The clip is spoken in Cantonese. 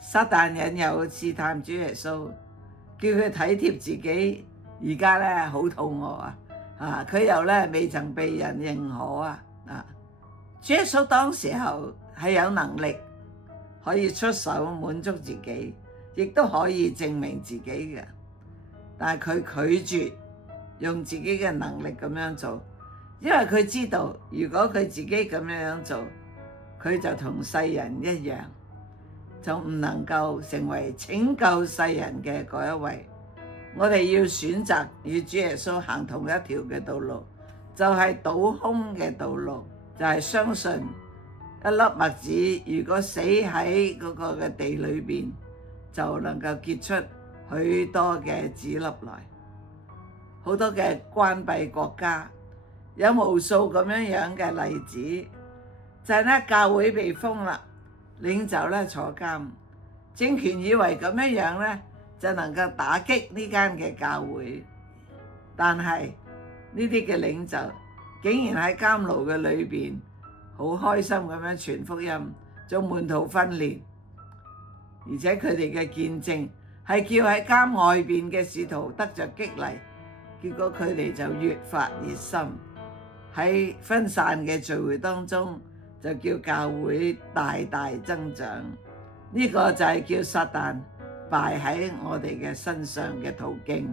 撒旦引誘試探主耶穌，叫佢體貼自己，而家咧好肚餓佢又咧未曾被人認可主耶穌當時候係有能力可以出手滿足自己，亦都可以證明自己嘅，但係佢拒絕用自己嘅能力咁樣做，因為佢知道如果佢自己咁樣做，佢就同世人一樣，就唔能夠成為拯救世人嘅嗰一位。我哋要選擇與主耶穌行同一條嘅道路，就係倒空嘅道路，就係相信一粒麥子如果死喺嗰個嘅地裏邊，就能夠結出許多嘅子粒來。好多嘅關閉國家有無數咁樣嘅例子，就係咧教會被封啦，領袖咧坐監，政權以為咁樣咧就能夠打擊呢間嘅教會，但係呢啲嘅領袖竟然喺監牢嘅裏邊好開心咁樣傳福音，做門徒訓練，而且佢哋嘅見證係叫喺監外邊嘅使徒得着激勵，結果佢哋就越發熱心，喺分散嘅聚會當中就叫教會大大增長。呢個就係叫撒旦敗喺我哋嘅身上嘅途徑。